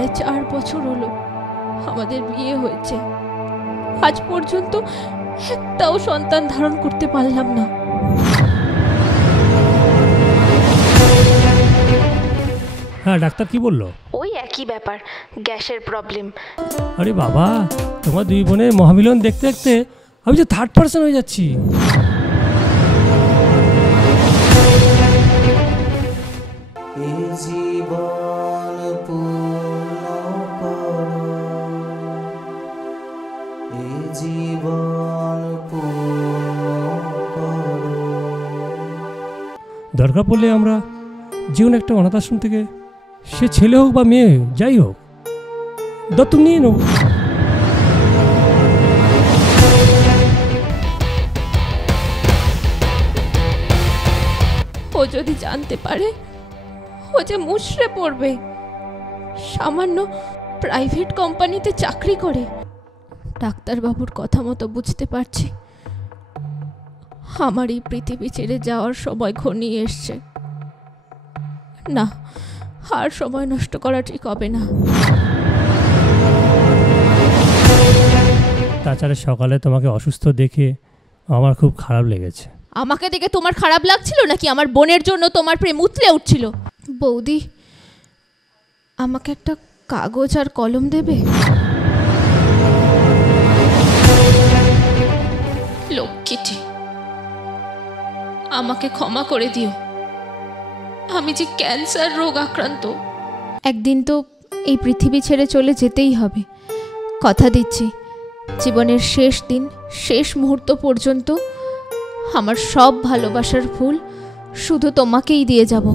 প্রায় 4 বছর হলো আমাদের বিয়ে হয়েছে। আজ পর্যন্ত একটাও সন্তান ধারণ করতে পারলাম না। হ্যাঁ, ডাক্তার কি বললো? ওই একই ব্যাপার, গ্যাসের প্রবলেম। আরে বাবা, তোমার দুই বোনের মহামিলন দেখতে দেখতে আমি যে থার্ড পার্সন হয়ে যাচ্ছি। দরকার পড়লে আমরা জীবন একটা অনাথ আশ্রম থেকে, সে ছেলে হোক বা মেয়ে যাই হোক, দত্তক নিয়ে নেব। ও যদি জানতে পারে, ও যে মুষড়ে পড়বে। সামান্য প্রাইভেট কোম্পানিতে চাকরি করে। ডাক্তারবাবুর কথা মতো বুঝতে পারছি আমার এই পৃথিবী ছেড়ে যাওয়ার সময় ঘনিয়ে এসছে। না, আর সময় নষ্ট করা ঠিক হবে না। তাছাড়া সকালে তোমাকে অসুস্থ দেখে আমার খুব খারাপ লেগেছে। আমাকে দেখে তোমার খারাপ লাগছিল নাকি আমার বোনের জন্য তোমার প্রেম উতলে উঠছিল? বৌদি, আমাকে একটা কাগজ আর কলম দেবে? লক্ষ্মীটি, আমাকে ক্ষমা করে দিও। আমি যে ক্যান্সার রোগ আক্রান্ত। একদিন তো এই পৃথিবী ছেড়ে চলে যেতেই হবে। কথা দিচ্ছি, জীবনের শেষ দিন, শেষ মুহূর্ত পর্যন্ত আমার সব ভালোবাসার ফুল শুধু তোমাকেই দিয়ে যাব।